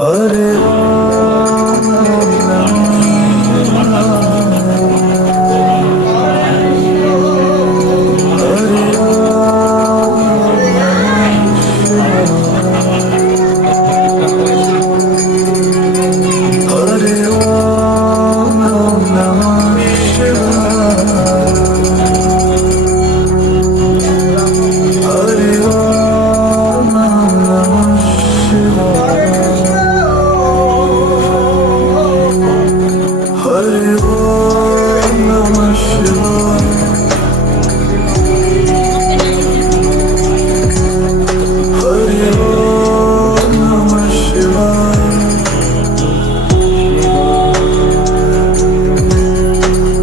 Hare Ram, Hare Ram Namah Shivaya. Hare Ram Namah Shivaya. Hare Ram Namah Shivaya. Hare Ram Namah Shivaya.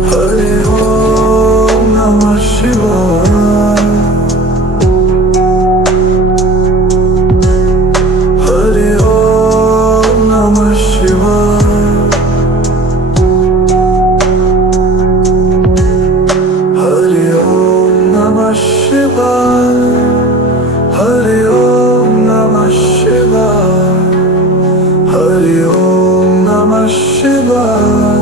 Hare Ram Namah Shivaya. Hare Om Namah Shivaya. Hare Om Namah Shivaya. Hare Om Namah Shivaya. Hare Om Namah Shivaya.